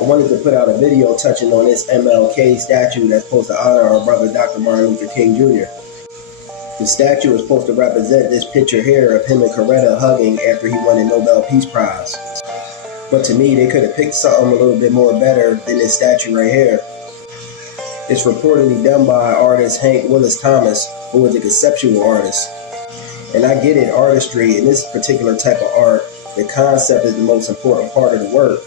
I wanted to put out a video touching on this MLK statue that's supposed to honor our brother Dr. Martin Luther King Jr. The statue is supposed to represent this picture here of him and Coretta hugging after he won the Nobel Peace Prize. But to me, they could have picked something a little bit more better than this statue right here. It's reportedly done by artist Hank Willis Thomas, who is a conceptual artist. And I get it, artistry in this particular type of art, the concept is the most important part of the work.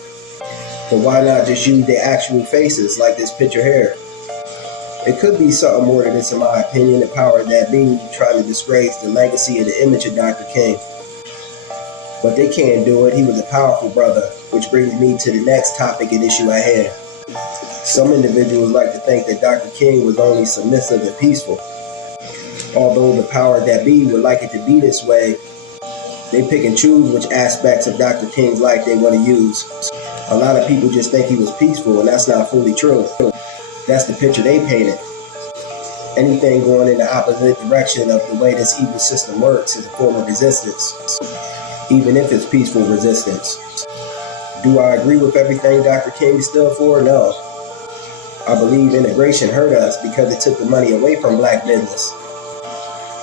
But why not just use their actual faces like this picture here? It could be something more to this in my opinion, the power that be trying to disgrace the legacy of the image of Dr. King. But they can't do it. He was a powerful brother, which brings me to the next topic and issue at hand. Some individuals like to think that Dr. King was only submissive and peaceful. Although the power that be would like it to be this way, they pick and choose which aspects of Dr. King's life they want to use. A lot of people just think he was peaceful, and that's not fully true. That's the picture they painted. Anything going in the opposite direction of the way this evil system works is a form of resistance, even if it's peaceful resistance. Do I agree with everything Dr. King stood for? No. I believe integration hurt us because it took the money away from black business.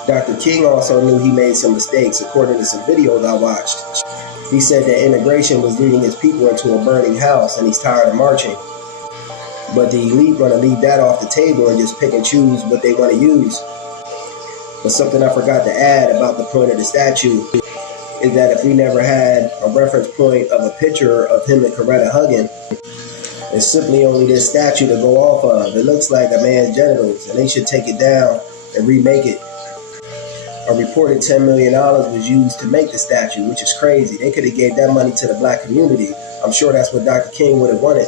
Dr. King also knew he made some mistakes according to some videos I watched. He said that integration was leading his people into a burning house and he's tired of marching. But the elite want to leave that off the table and just pick and choose what they want to use. But something I forgot to add about the point of the statue is that if we never had a reference point of a picture of him and Coretta hugging, it's simply only this statue to go off of. It looks like a man's genitals, and they should take it down and remake it. A reported $10 million was used to make the statue, which is crazy. They could have gave that money to the black community. I'm sure that's what Dr. King would have wanted.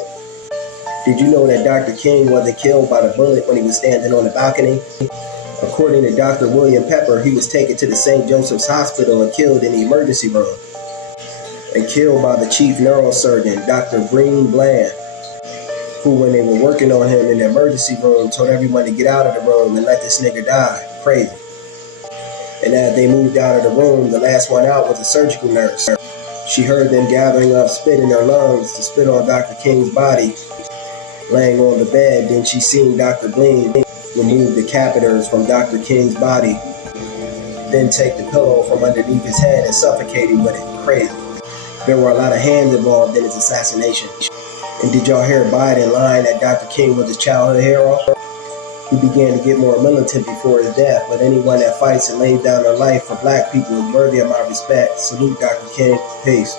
Did you know that Dr. King wasn't killed by the bullet when he was standing on the balcony? According to Dr. William Pepper, he was taken to the St. Joseph's Hospital and killed in the emergency room. And killed by the chief neurosurgeon, Dr. Green Bland, who, when they were working on him in the emergency room, told everyone to get out of the room and let this nigga die. Crazy. And as they moved out of the room, the last one out was a surgical nurse. She heard them gathering up spit in their lungs to spit on Dr. King's body. Laying on the bed, then she seen Dr. Bling remove the catheters from Dr. King's body, then take the pillow from underneath his head and suffocate him with it. Crazy. There were a lot of hands involved in his assassination. And did y'all hear Biden lying that Dr. King was his childhood hero? He began to get more militant before his death, but anyone that fights and lays down their life for black people is worthy of my respect. Salute Dr. King. Peace.